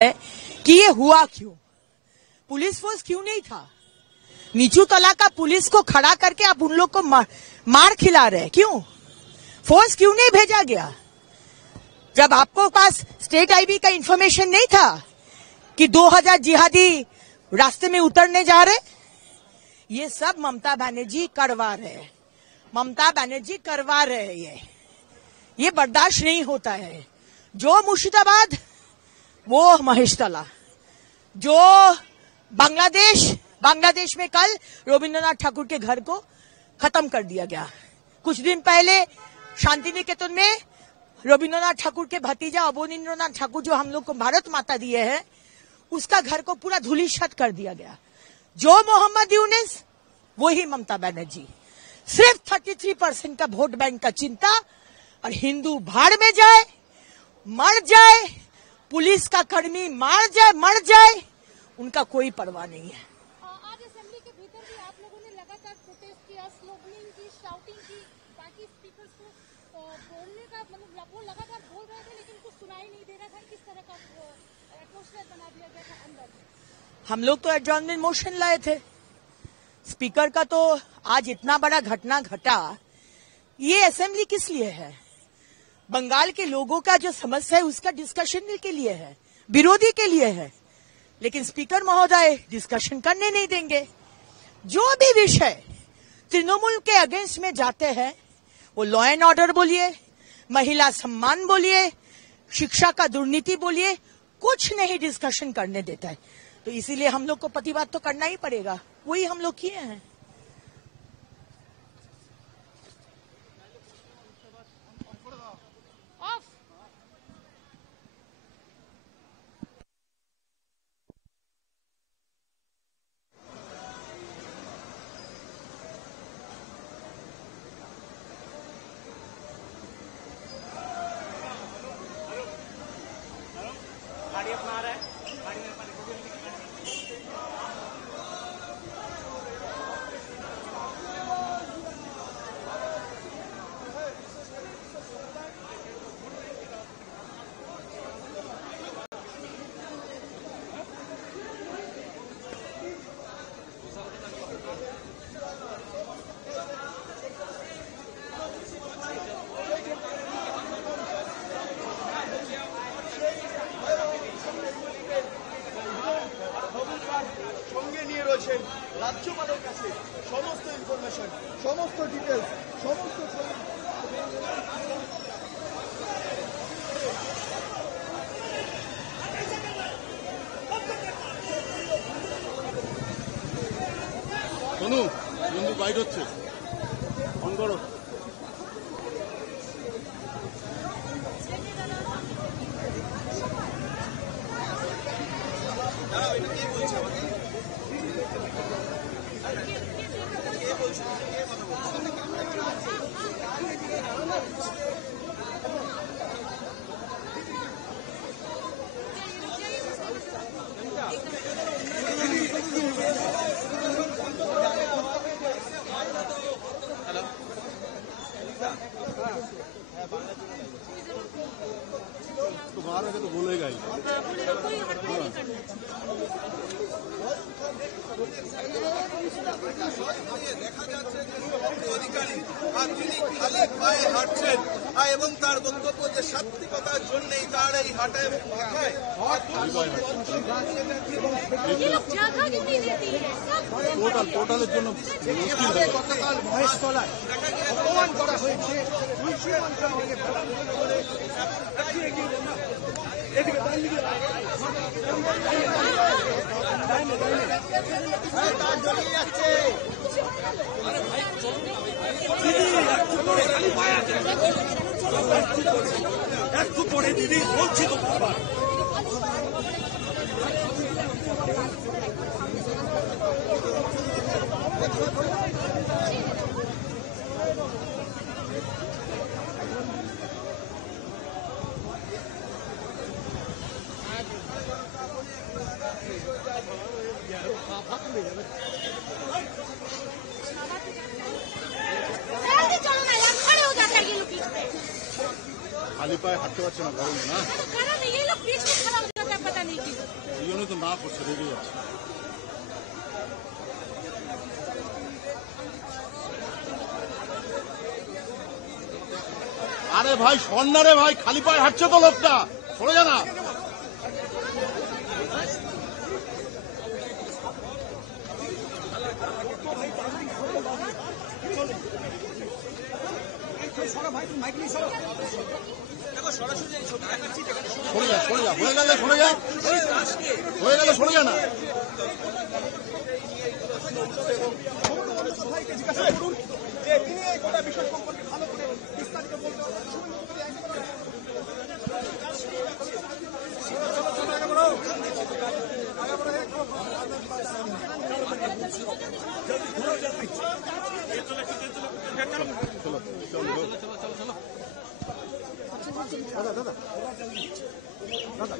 है कि ये हुआ क्यों, पुलिस फोर्स क्यों नहीं था। नीचू तला का पुलिस को खड़ा करके आप उन लोग को मार खिला रहे हैं, क्यों फोर्स क्यों नहीं भेजा गया। जब आपको पास स्टेट आईबी का इंफॉर्मेशन नहीं था कि 2000 जिहादी रास्ते में उतरने जा रहे। ये सब ममता बनर्जी करवा रहे हैं, ममता बनर्जी करवा रहे हैं। ये बर्दाश्त नहीं होता है। जो मुर्शिदाबाद वो महेशतला, जो बांग्लादेश में कल रविंद्रनाथ ठाकुर के घर को खत्म कर दिया गया। कुछ दिन पहले शांति निकेतन में रविंद्रनाथ ठाकुर के भतीजा अवनींद्रनाथ ठाकुर जो हम लोग को भारत माता दिए हैं, उसका घर को पूरा धूलिसात कर दिया गया। जो मोहम्मद यूनुस वही ममता बनर्जी। सिर्फ 33% का वोट बैंक का चिंता, और हिंदू भाड़ में जाए, मर जाए, पुलिस का कर्मी मर जाए, उनका कोई परवाह नहीं है। आज असेंबली के भीतर भी आप लोगों ने लगातार प्रोटेस्ट किया, स्लोगनिंग की, शाउटिंग की, बाकी स्पीकर्स को बोलने का मतलब वो लगातार बोल रहे थे लेकिन कुछ सुनाई नहीं दे रहा था। किस तरह का एटमॉस्फेयर बना दिया गया था अंदर। हम लोग तो एडजॉर्नमेंट मोशन लाए थे। स्पीकर का तो आज इतना बड़ा घटना घटा। ये असेंबली किस लिए है? बंगाल के लोगों का जो समस्या है उसका डिस्कशन के लिए है, विरोधी के लिए है। लेकिन स्पीकर महोदय डिस्कशन करने नहीं देंगे। जो भी विषय तृणमूल के अगेंस्ट में जाते हैं, वो लॉ एंड ऑर्डर बोलिए, महिला सम्मान बोलिए, शिक्षा का दुर्नीति बोलिए, कुछ नहीं डिस्कशन करने देता है। तो इसीलिए हम लोग को प्रतिवाद तो करना ही पड़ेगा। वही हम लोग किए हैं। রাজ্যপালের কাছে সমস্ত ইনফরমেশন, সমস্ত ডিটেলস, সমস্ত শোনো, বন্ধু বাইট হচ্ছে, অন করো। तो बाहर आके तो बोलेगा ही। দেখা যাচ্ছে যে শুভেন্দু অধিকারী তিনি খালি পায়ে হাঁটছেন, এবং তার বক্তব্য যে সাত্বিকতার জন্যই তার এই হাঁটা এবং ভাষায় টোটালের জন্য গতকাল মহেশতলায় অপমান করা হয়েছে। একটু পরে দিদি বলছি তো खाली पाए हाঁটতে পারছে না, গরম না। ये लोग बीच में खड़ा हो जाता है, पता नहीं क्यों। না করছে, রেগে যাচ্ছে। আরে ভাই শোন না রে ভাই, খালি পায়ে হাঁটছে তো লোকটা, সরে যা না। সরে যা, সরে যা, হয়ে গেলে সরে যা, হয়ে গেলে সরে যা না। দাদা দাদা দাদা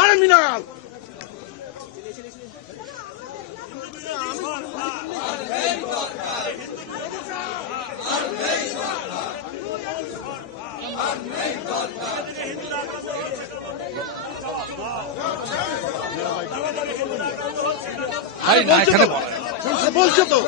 আরে মিনাল বলছো তো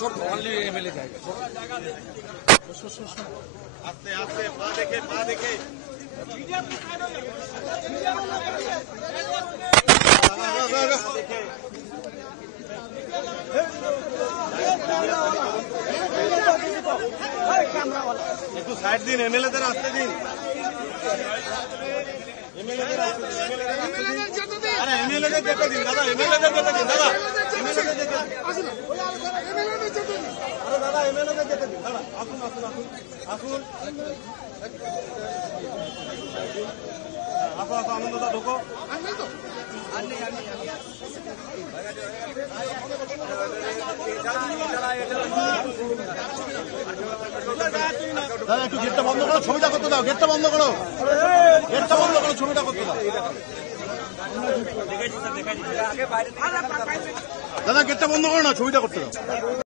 छोड़ दो ओनली एमएलए जाएगा। आस्ते आस्ते पा देखे একটু সাইড দিন, এমএলএদের আসতে দিন, আরে এমএলএদের যেতে দিন দাদা, এমএলএদের যেতে দিন দাদা, এমএলএদের যেতে দিন, আরে দাদা এমএলএদের যেতে দিন দাদা, আসুন আসুন আসুন আসুন আসো আসো আনন্দ দা ঢোকো। দাদা একটু গেটটা বন্ধ করো, ছবিটা করতে দাও, গেটটা বন্ধ করো, গেটটা বন্ধ করো, ছবিটা করতে দাও। দাদা গেটটা বন্ধ করো না, ছবিটা করতে দাও।